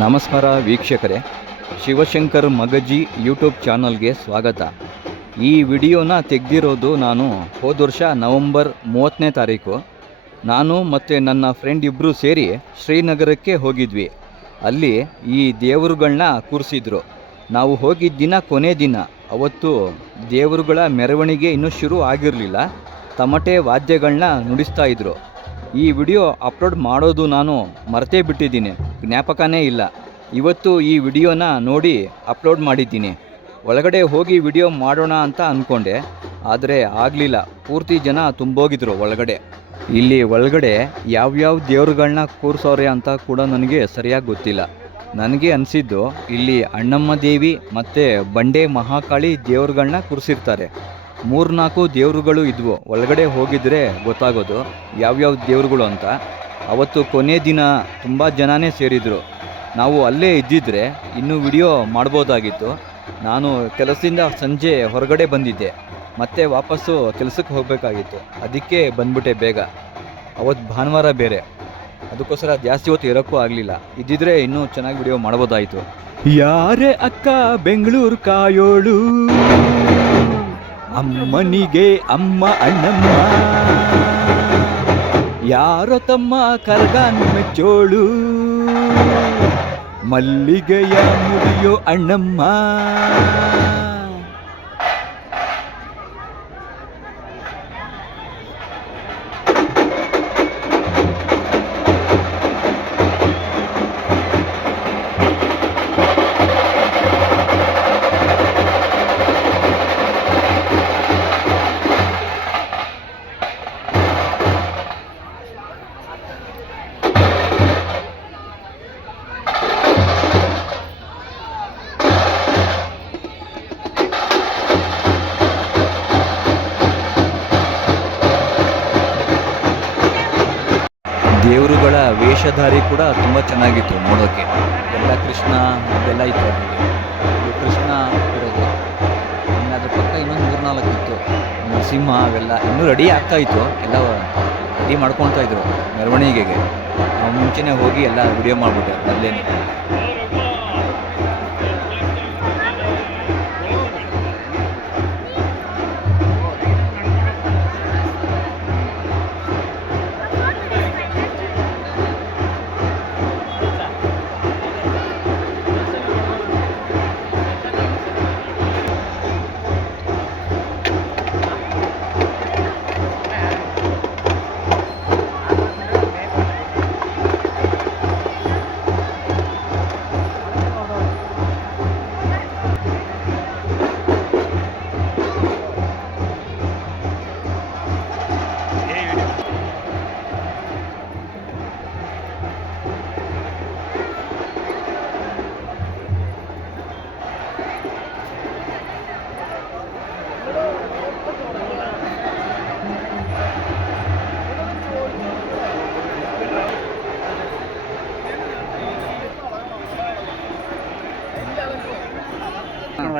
ನಮಸ್ಕಾರ ವೀಕ್ಷಕರೇ, ಶಿವಶಂಕರ್ ಮಗಜಿ ಯೂಟ್ಯೂಬ್ ಚಾನಲ್ಗೆ ಸ್ವಾಗತ. ಈ ವಿಡಿಯೋನ ತೆಗೆದಿರೋದು ನಾನು ಹೋದ ವರ್ಷ ನವಂಬರ್ 30ನೇ ತಾರೀಕು. ನಾನು ಮತ್ತು ನನ್ನ ಫ್ರೆಂಡ್ ಇಬ್ಬರು ಸೇರಿ ಶ್ರೀನಗರಕ್ಕೆ ಹೋಗಿದ್ವಿ. ಅಲ್ಲಿ ಈ ದೇವರುಗಳನ್ನ ಕೂರಿಸಿದ್ರು. ನಾವು ಹೋಗಿದ್ದ ದಿನ ಕೊನೆ ದಿನ. ಅವತ್ತು ದೇವರುಗಳ ಮೆರವಣಿಗೆ ಇನ್ನೂ ಶುರು ಆಗಿರಲಿಲ್ಲ. ತಮಟೆ ವಾದ್ಯಗಳನ್ನ ನುಡಿಸ್ತಾ ಇದ್ರು. ಈ ವಿಡಿಯೋ ಅಪ್ಲೋಡ್ ಮಾಡೋದು ನಾನು ಮರ್ತೇ ಬಿಟ್ಟಿದ್ದೀನಿ, ಜ್ಞಾಪಕನೇ ಇಲ್ಲ. ಇವತ್ತು ಈ ವಿಡಿಯೋನ ನೋಡಿ ಅಪ್ಲೋಡ್ ಮಾಡಿದ್ದೀನಿ. ಒಳಗಡೆ ಹೋಗಿ ವಿಡಿಯೋ ಮಾಡೋಣ ಅಂತ ಅಂದ್ಕೊಂಡೆ, ಆದರೆ ಆಗಲಿಲ್ಲ. ಪೂರ್ತಿ ಜನ ತುಂಬೋಗಿದ್ರು ಒಳಗಡೆ. ಇಲ್ಲಿ ಒಳಗಡೆ ಯಾವ್ಯಾವ ದೇವ್ರುಗಳನ್ನ ಕೂರಿಸೋರೆ ಅಂತ ಕೂಡ ನನಗೆ ಸರಿಯಾಗಿ ಗೊತ್ತಿಲ್ಲ. ನನಗೆ ಅನಿಸಿದ್ದು ಇಲ್ಲಿ ಅಣ್ಣಮ್ಮ ದೇವಿ ಮತ್ತು ಬಂಡೆ ಮಹಾಕಾಳಿ ದೇವ್ರುಗಳನ್ನ ಕೂರಿಸಿರ್ತಾರೆ. 3-4 ದೇವರುಗಳು ಇದ್ವು. ಒಳಗಡೆ ಹೋಗಿದ್ರೆ ಗೊತ್ತಾಗೋದು ಯಾವ್ಯಾವ ದೇವರುಗಳು ಅಂತ. ಅವತ್ತು ಕೊನೆ ದಿನ ತುಂಬ ಜನನೇ ಸೇರಿದರು. ನಾವು ಅಲ್ಲೇ ಇದ್ದಿದ್ದರೆ ಇನ್ನೂ ವಿಡಿಯೋ ಮಾಡ್ಬೋದಾಗಿತ್ತು. ನಾನು ಕೆಲಸದಿಂದ ಸಂಜೆ ಹೊರಗಡೆ ಬಂದಿದ್ದೆ, ಮತ್ತೆ ವಾಪಸ್ಸು ಕೆಲಸಕ್ಕೆ ಹೋಗಬೇಕಾಗಿತ್ತು. ಅದಕ್ಕೆ ಬಂದ್ಬಿಟ್ಟೆ ಬೇಗ. ಅವತ್ತು ಭಾನುವಾರ ಬೇರೆ, ಅದಕ್ಕೋಸ್ಕರ ಜಾಸ್ತಿ ಹೊತ್ತು ಇರೋಕ್ಕೂ ಆಗಲಿಲ್ಲ. ಇದ್ದಿದ್ರೆ ಇನ್ನೂ ಚೆನ್ನಾಗಿ ವಿಡಿಯೋ ಮಾಡ್ಬೋದಾಯಿತು. ಯಾರೇ ಅಕ್ಕ ಬೆಂಗಳೂರು ಕಾಯೋಳು, ಅಮ್ಮನಿಗೆ ಅಮ್ಮ ಅಣ್ಣಮ್ಮ, ಯಾರೋ ತಮ್ಮ ಕರ್ಗಾನ್ ಮೆಚ್ಚೋಳು, ಮಲ್ಲಿಗೆಯ ಮುಡಿಯೋ ಅಣ್ಣಮ್ಮ. ದೇವರುಗಳ ವೇಷಧಾರಿ ಕೂಡ ತುಂಬ ಚೆನ್ನಾಗಿತ್ತು ನೋಡೋಕ್ಕೆ. ಎಲ್ಲ ಕೃಷ್ಣ ಅದೆಲ್ಲ ಇತ್ತು. ಅದರಲ್ಲಿ ಕೃಷ್ಣ ಇರೋದು, ಇನ್ನು ಅದ್ರ ಪಕ್ಕ ಇನ್ನೊಂದು 3-4 ಇತ್ತು. ನರಸಿಂಹ ಅವೆಲ್ಲ ಇನ್ನೂ ರೆಡಿ ಆಗ್ತಾಯಿತ್ತು. ಎಲ್ಲ ರೆಡಿ ಮಾಡ್ಕೊಳ್ತಾ ಇದ್ರು ಮೆರವಣಿಗೆಗೆ. ನಾವು ಮುಂಚೆನೇ ಹೋಗಿ ಎಲ್ಲ ವಿಡಿಯೋ ಮಾಡಿಬಿಟ್ಟೆ ಮೊದಲೇನೆ.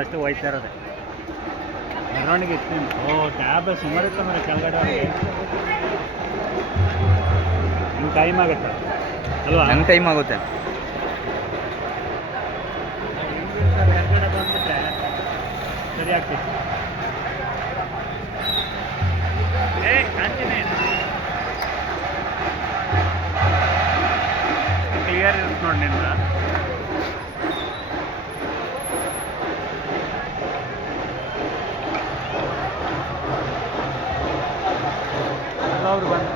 ಅಷ್ಟು ಹೋಯ್ತಾ ಇರೋದೆ ಮೆರವಣಿಗೆ ಇತ್ತು. ಕ್ಯಾಬ್ ಸುಮಾರು ಇತ್ತು ಅಂದರೆ ಕೆಳಗಡೆ ಅವ್ರಿಗೆ ನಿಮ್ಗೆ ಟೈಮ್ ಆಗುತ್ತೆ ಅಲ್ವಾ? ನಂಗೆ ಟೈಮ್ ಆಗುತ್ತೆ. ಕೆಳಗಡೆ ಬಂದ್ಬಿಟ್ರೆ ಸರಿ ಆಗ್ತಿತ್ತು. ಕ್ಲಿಯರ್ ಇರುತ್ತೆ ನೋಡಿ ನಿನ್ನ. ಅವ್ರು ಬಂದು